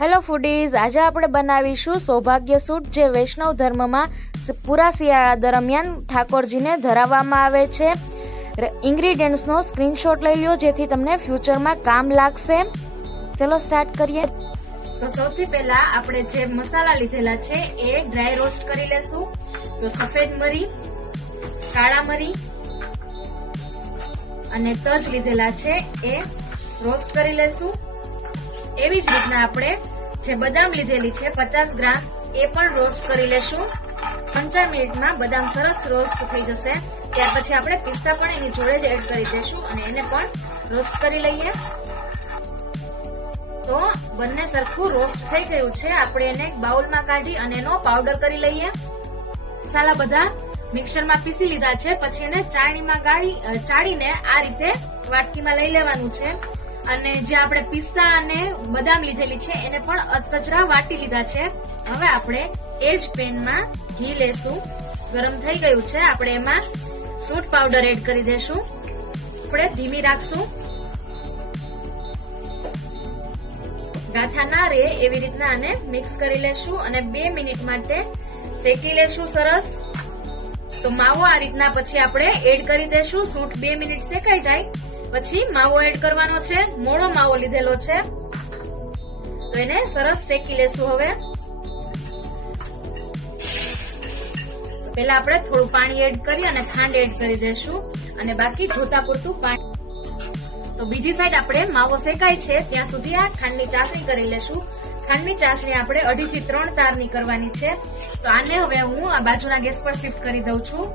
Hello foodies, આજે આપણે બનાવીશું સૌભાગ્ય સૂટ, જે વૈષ્ણવ ધર્મમાં પૂરા શિયાળા દરમિયાન ઠાકોરજીને ધરાવવામાં આવે છે. ઇન્ગ્રીડિયન્ટ્સનો સ્ક્રીનશોટ લઈ લ્યો, જેથી તમને ફ્યુચરમાં કામ લાગશે. ચલો સ્ટાર્ટ કરીએ. તો સૌથી પહેલા આપણે જે મસાલા લીધેલા છે એ ડ્રાય રોસ્ટ કરી લેશું. તો સફેદ મરી, કાળા મરી અને તજ લીધેલા છે એ રોસ્ટ કરી લેશું. એવી જ રીતના આપણે જે બદામ લીધેલી છે 50 ગ્રામ એ પણ રોસ્ટ કરી લેશું. 5 મિનિટમાં બદામ સરસ રોસ્ટ થઈ જશે. ત્યાર પછી આપણે પિસ્તા પણ એની જોડે જ એડ કરી દઈશું અને એને પણ રોસ્ટ કરી લઈએ. તો બંને સરખું રોસ્ટ થઈ ગયું છે. આપણે એને એક બાઉલમાં કાઢી અને એનો પાવડર કરી લઈએ. મસાલા બધા મિક્સરમાં પીસી લીધા છે. પછી એને ચાળણીમાં ચાળીને આ રીતે વાટકીમાં લઈ લેવાનું છે. અને જે આપણે પિસ્તા અને બદામ લીધેલી છે એને પણ અધકચરા વાટી લીધા છે. હવે આપણે એ જ પેનમાં ઘી લેશું. ગરમ થઈ ગયું છે. આપણે એમાં સૂટ પાવડર એડ કરી દેશું. આપણે ધીમી રાખશું, ગાંઠા ના રહે એવી રીતના આને મિક્સ કરી લેશું અને 2 મિનિટ માટે શેકી લેશું સરસ. તો માવો આ રીતના પછી આપણે એડ કરી દેશું. સૂટ 2 મિનિટ શેકાઈ જાય પછી માવો એડ કરવાનો છે. મોળો માવો લીધેલો છે તો એને સરસ શેકી લેશું. હવે પહેલા આપણે થોડું પાણી એડ કરી અને ખાંડ એડ કરી દેશું અને બાકી જોતા પૂરતું પાણી. તો બીજી સાઈડ આપણે માવો શેકાય છે ત્યાં સુધી આ ખાંડની ચાસણી કરી લેશું. ખાંડની ચાસણી આપણે 2.5 થી 3 તારની કરવાની છે. તો આને હવે હું આ બાજુના ગેસ પર શિફ્ટ કરી દઉં છું.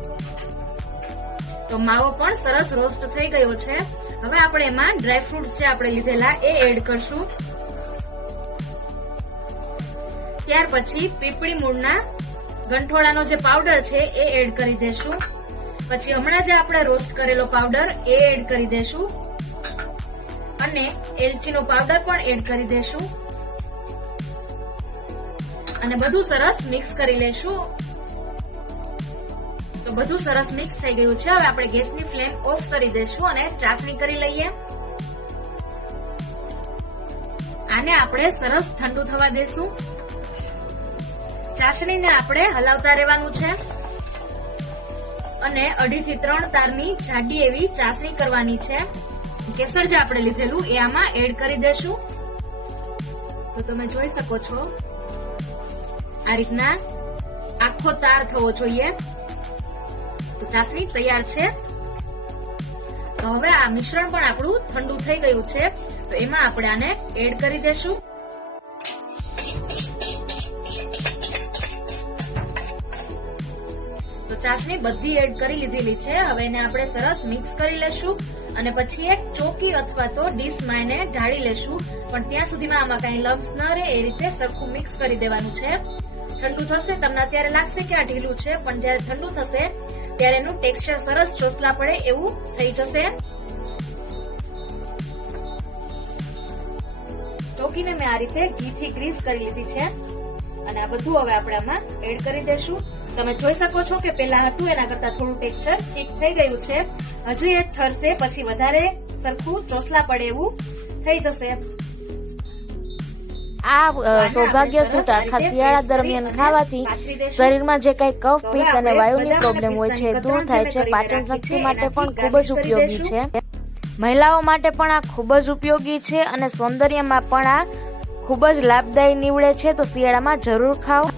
તો માવો પણ સરસ રોસ્ટ થઈ ગયો છે. હવે આપણે એમાં ડ્રાય ફ્રૂટ્સ જે આપણે લીધેલા એ એડ કરશું. ત્યાર પછી પીપળી મૂળના ગંઠોડાનો જે પાવડર છે એ એડ કરી દેશું. પછી હમણાં જે આપણે રોસ્ટ કરેલો પાવડર એ એડ કરી દેશું અને એલચીનો પાવડર પણ એડ કરી દેશું અને બધું સરસ મિક્સ કરી લેશું. તો બધું સરસ મિક્સ થઈ ગયું છે. હવે આપણે ગેસની ફ્લેમ ઓફ કરી દઈશું અને ચાસણી કરી લઈએ. આને આપણે સરસ ઠંડુ થવા દેશું. ચાસણીને આપણે હલાવતા રહેવાનું છે અને 2.5 થી 3 તારની જાડી એવી ચાસણી કરવાની છે. કેસર જે આપણે લીધેલું એ આમાં એડ કરી દેશું. તો તમે જોઈ શકો છો આ રીતના આખો તાર થવો જોઈએ. તો ચાસણી તૈયાર છે. તો હવે આ મિશ્રણ પણ આપણું ઠંડુ થઈ ગયું છે. તો એમાં આપણે આને એડ કરી દેશું. તો ચાસણી બધી એડ કરી લીધેલી છે. હવે એને આપણે સરસ મિક્સ કરી લેશું અને પછી એક ચોકી અથવા તો ડીશમાં એને ઢાળી લેશું. પણ ત્યાં સુધીમાં આમાં કઈ લમ્સ ન રહે એ રીતે સરખું મિક્સ કરી દેવાનું છે. ઠંડુ થશે તમને અત્યારે લાગશે કે આ ઢીલું છે, પણ જયારે ઠંડુ થશે ત્યારે એનું ટેક્સચર સરસ ચોસલા પડે એવું થઈ જશે. ચોકીને મેં આ રીતે ઘીથી ગ્રીસ કરી લીધી છે અને આ બધું હવે આપણે આમાં એડ કરી દેશું. તમે જોઈ શકો છો કે પેલા હતું એના કરતા થોડું ટેક્સચર ઠીક થઈ ગયું છે. હજુ એ ઠરશે પછી વધારે સરખું ચોસલા પડે એવું થઈ જશે. આ સૌભાગ્ય સૂટ આખા શિયાળા દરમિયાન ખાવાથી શરીરમાં જે કઈ કફ, પિત્ત અને વાયુની પ્રોબ્લેમ હોય છે દૂર થાય છે. પાચન શક્તિ માટે પણ ખૂબ જ ઉપયોગી છે. મહિલાઓ માટે પણ આ ખૂબ જ ઉપયોગી છે અને સૌંદર્યમાં પણ આ ખૂબ જ લાભદાયી નીવડે છે. તો શિયાળામાં જરૂર ખાઓ.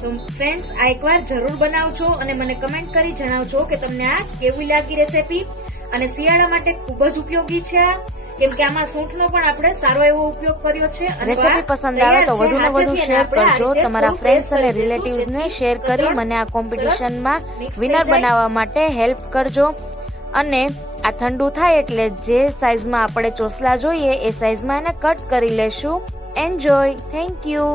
તો ફ્રેન્ડ્સ, આ એકવાર જરૂર બનાવજો અને મને કમેન્ટ કરી જણાવજો કે તમને આ કેવી લાગી રેસીપી. અને શિયાળા માટે ખૂબ જ ઉપયોગી છે આ, કેમ કે આમાં સૂંઠનો પણ આપણે સારો એવો ઉપયોગ કર્યો છે. રેસીપી પસંદ આવે તો વધુ ને વધુ શેર કરજો. તમારા ફ્રેન્ડ્સ અને રિલેટિવ્સ ને શેર કરી મને આ કોમ્પિટિશનમાં વિનર બનાવવા માટે હેલ્પ કરજો. અને આ ઠંડુ થાય એટલે જે સાઈઝમાં આપણે ચોસલા જોઈએ એ સાઈઝમાં એને કટ કરી લેશું. એન્જોય. Thank you.